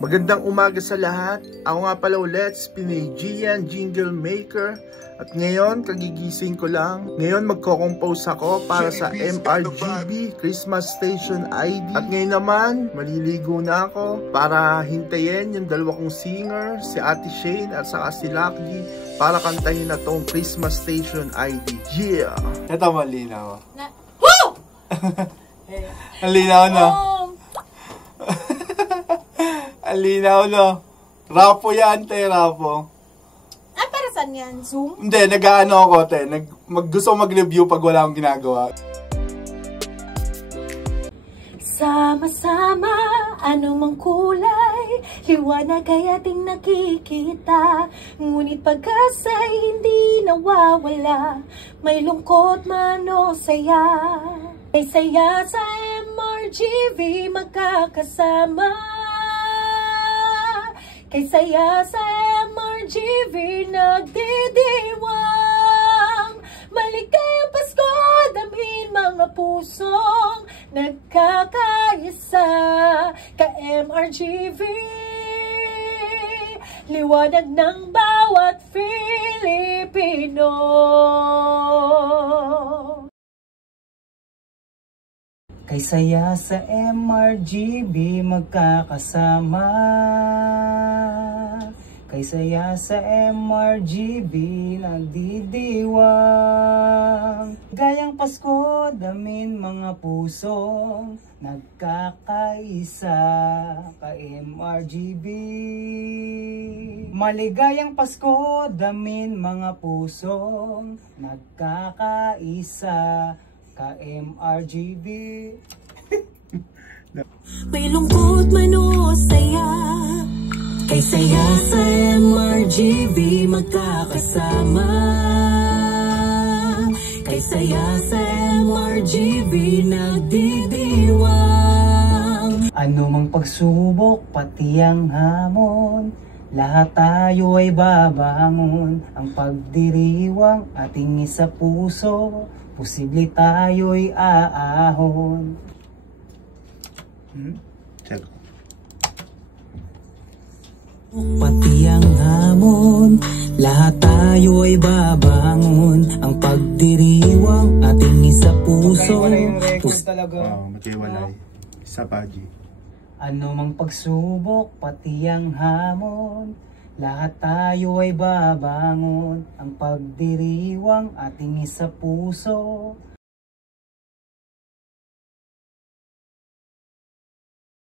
Magandang umaga sa lahat. Ako nga pala ulit, Pinay Gian, Jingle Maker. At ngayon, kagigising ko lang. Ngayon, magko-compose ako para sa MRGB Christmas Station ID. At ngayon naman, maliligo na ako para hintayin yung dalawa kong singer, si Ate Shane at saka si Lucky, para kantahin na tong Christmas Station ID. Yeah! Ito malinaw. Ang linaw, no? Ang linaw, no? Rapo yan, te, rapo. Ah, para saan yan? Zoom? Hindi, nag-ano ako, te. Gusto mag-review pag wala akong ginagawa. Sama-sama, anumang kulay, liwanag ay ating nakikita. Ngunit pag-asa'y hindi nawawala, may lungkot man o saya. May saya sa MRGB magkakasama. Kay saya sa MRGB nagdidiwang. Maligayang Pasko, damhin mga pusong nagkakaisa. Ka-MRGB, liwanag ng bawat Filipino. Kay saya sa MRGB magkakasama. Kay saya sa MRGB nagdidiwang. Gayang Pasko, damin mga pusong nagkakaisa. Ka-MRGB, maligayang Pasko, damin mga pusong nagkakaisa. Ka-MRGB. May lungkot man o saya, kay saya sa MRGB magkakasama. Kay saya sa MRGB nagdidiwang. Ano mang pagsubok, pati ang hamon, lahat tayo ay babangon. Ang pagdiriwang ating isa puso, posible tayo'y aahon. Check. Pati ang hamon, lahat tayo ay babangon. Ang pagdiriwang ating isa puso, Maghiwalay. Sa Paji. ano mang pagsubok, pati ang hamon, lahat tayo ay babangon. Ang pagdiriwang ating isa puso,